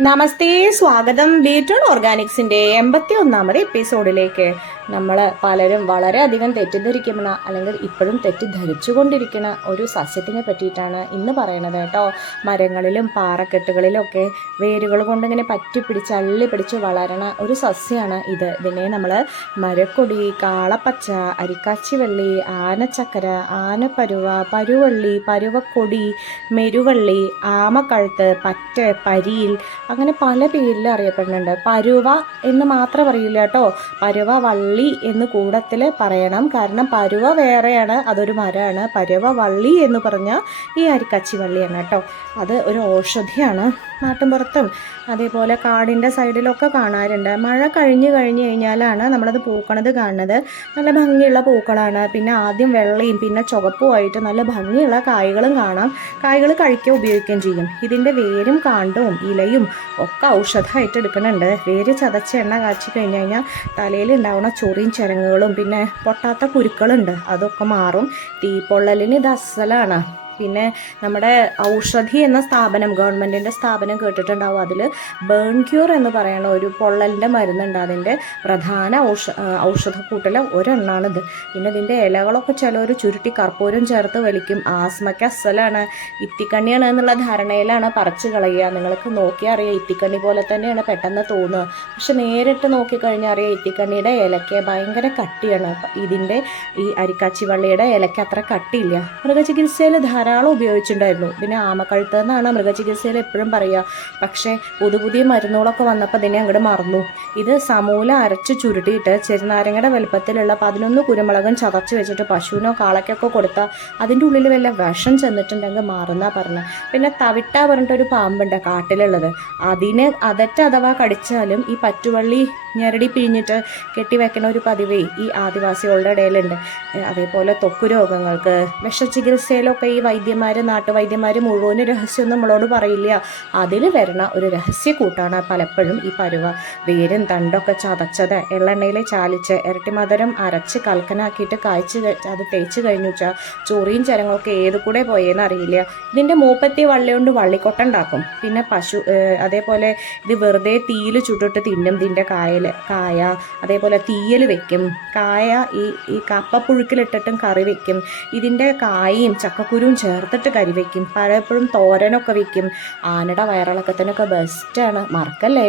നമസ്തേ സ്വാഗതം. ബീറ്റോൺ ഓർഗാനിക്സിന്റെ എൺപത്തി ഒന്നാമത് എപ്പിസോഡിലേക്ക് നമ്മൾ പലരും വളരെയധികം തെറ്റിദ്ധരിക്കുന്ന അല്ലെങ്കിൽ ഇപ്പോഴും തെറ്റിദ്ധരിച്ചുകൊണ്ടിരിക്കുന്ന ഒരു സസ്യത്തിനെ പറ്റിയിട്ടാണ് ഇന്ന് പറയണത് കേട്ടോ. മരങ്ങളിലും പാറക്കെട്ടുകളിലും ഒക്കെ വേരുകൾ കൊണ്ടിങ്ങനെ പറ്റി പിടിച്ച് അള്ളി പിടിച്ച് വളരണ ഒരു സസ്യമാണ് ഇത്. ഇതിനെ നമ്മൾ മരക്കൊടി കാളപ്പച്ച അരിക്കാച്ചിവള്ളി ആനച്ചക്കര ആനപ്പരുവ പരുവള്ളി പരുവക്കൊടി മെരുവള്ളി ആമക്കഴുത്ത് പറ്റ പരിയിൽ അങ്ങനെ പല പേരിൽ അറിയപ്പെടുന്നുണ്ട്. പരുവ എന്ന് മാത്രം അറിയില്ല കേട്ടോ. പരുവ വള്ളി എന്ന് കൂടത്തിൽ പറയണം. കാരണം പരുവ വേറെയാണ് അതൊരു മരമാണ്. പരുവ വള്ളി എന്ന് പറഞ്ഞാൽ ഈ അരിക്കച്ചി വള്ളിയാണ് കേട്ടോ. അത് ഒരു ഔഷധിയാണ് നാട്ടിൻപുറത്തും. അതേപോലെ കാടിന്റെ സൈഡിലൊക്കെ കാണാറുണ്ട്. മഴ കഴിഞ്ഞ് കഴിഞ്ഞ് കഴിഞ്ഞാലാണ് നമ്മളത് പൂക്കണത് കാണുന്നത്. നല്ല ഭംഗിയുള്ള പൂക്കളാണ്. പിന്നെ ആദ്യം വെള്ളയും പിന്നെ ചുവപ്പുമായിട്ട് നല്ല ഭംഗിയുള്ള കായ്കളും കാണാം. കായ്കൾ കഴിക്കുക ഉപയോഗിക്കുകയും ചെയ്യും. ഇതിന്റെ വേരും കാണ്ടവും ഇലയും ഒക്കെ ഔഷധമായിട്ട് എടുക്കുന്നുണ്ട്. വേര് ചതച്ച എണ്ണ കാച്ചി കഴിഞ്ഞ് കഴിഞ്ഞാൽ തലയിൽ ഉണ്ടാവുന്ന ചൊറിയും ചിരങ്ങുകളും പിന്നെ പൊട്ടാത്ത കുരുക്കളുണ്ട്. അതൊക്കെ മാറും. തീപ്പൊള്ളലിന് ഇത് അസലാണ്. പിന്നെ നമ്മുടെ ഔഷധി എന്ന സ്ഥാപനം ഗവൺമെന്റിന്റെ സ്ഥാപനം കേട്ടിട്ടുണ്ടാവും. അതിൽ ബേൺ ക്യൂർ എന്ന് പറയുന്ന ഒരു പൊള്ളലിന്റെ മരുന്നുണ്ട്. അതിന്റെ പ്രധാന ഔഷ ഔഷധക്കൂട്ടിലെ ഒരെണ്ണാണിത്. പിന്നെ ഇതിന്റെ ഇലകളൊക്കെ ചിലവർ ചുരുട്ടി കർപ്പൂരം ചേർത്ത് വലിക്കും. ആസ്മയ്ക്ക് അസലാണ്. ഇത്തിക്കണ്ണിയാണ് എന്നുള്ള ധാരണയിലാണ് പറിച്ച് കളയുക. നിങ്ങൾക്ക് നോക്കിയാൽ അറിയാം ഇത്തിക്കണ്ണി പോലെ തന്നെയാണ് പെട്ടെന്ന് തോന്നുക. പക്ഷെ നേരിട്ട് നോക്കിക്കഴിഞ്ഞാൽ അറിയാം ഇത്തിക്കണ്ണിയുടെ ഇലയ്ക്ക് ഭയങ്കര കട്ടിയാണ്. ഇതിന്റെ ഈ അരിക്കാച്ചി വള്ളിയുടെ ഇലയ്ക്ക് അത്ര കട്ടിയില്ല. മൃഗചികിത്സയിൽ ധാരാളം ഉപയോഗിച്ചിട്ടുണ്ടായിരുന്നു. പിന്നെ ആമക്കഴുത്ത് എന്നാണ് മൃഗചികിത്സയിൽ എപ്പോഴും പറയുക. പക്ഷേ പുതു പുതിയ മരുന്നുകളൊക്കെ വന്നപ്പോൾ ഇതിനെ അങ്ങോട്ട് മറന്നു. ഇത് സമൂല അരച്ച് ചുരുട്ടിയിട്ട് ചെറുനാരങ്ങയുടെ വലുപ്പത്തിലുള്ള പതിനൊന്ന് കുരുമുളകും ചതച്ച് വെച്ചിട്ട് പശുവിനോ കാളയ്ക്കൊക്കെ കൊടുത്താൽ അതിന്റെ ഉള്ളിൽ വല്ല വിഷം ചെന്നിട്ടുണ്ടെങ്കിൽ മാറുന്നാ പറഞ്ഞു. പിന്നെ തവിട്ട പറഞ്ഞിട്ടൊരു പാമ്പുണ്ട് കാട്ടിലുള്ളത്. അതിനെ അതറ്റ അഥവാ കടിച്ചാലും ഈ പറ്റുവള്ളി ഞെരടി പിഴിഞ്ഞിട്ട് കെട്ടിവെക്കുന്ന ഒരു പതിവേ ഈ ആദിവാസികളുടെ ഇടയിലുണ്ട്. അതേപോലെ തൊക്കു രോഗങ്ങൾക്ക് വിഷചികിത്സയിലൊക്കെ ഈ വൈദ്യന്മാർ നാട്ടുവൈദ്യന്മാർ മുഴുവനും രഹസ്യം നമ്മളോട് പറയില്ല. അതിൽ വരണ ഒരു രഹസ്യ കൂട്ടാണ് പലപ്പോഴും ഈ പരുവ. വേരും തണ്ടൊക്കെ ചതച്ചത് എള്ളെണ്ണയിൽ ചാലിച്ച് ഇരട്ടി മധുരം അരച്ച് കൽക്കനാക്കിയിട്ട് കായ്ച്ച് അത് തേച്ച് കഴിഞ്ഞു വെച്ചാൽ ചൊറിയും ചരങ്ങളൊക്കെ ഏത് കൂടെ പോയെന്ന് അറിയില്ല. ഇതിന്റെ മൂപ്പത്തി വള്ളി കൊണ്ട് വള്ളിക്കൊട്ട ഉണ്ടാക്കും പിന്നെ പശു അതേപോലെ ഇത് വെറുതെ തീയിൽ ചുട്ടിട്ട് തിന്നും ഇതിന്റെ കായൽ കായ അതേപോലെ തീയൽ വെക്കും. കായ ഈ ഈ കപ്പപ്പുഴുക്കിലിട്ടിട്ടും കറി വെക്കും. ഇതിന്റെ കായയും ചക്കക്കുരുവും ചേർത്തിട്ട് കരി വയ്ക്കും പലപ്പോഴും തോരനൊക്കെ വയ്ക്കും ആനയുടെ വയറിളക്കത്തിനൊക്കെ ബെസ്റ്റാണ് മറക്കല്ലേ?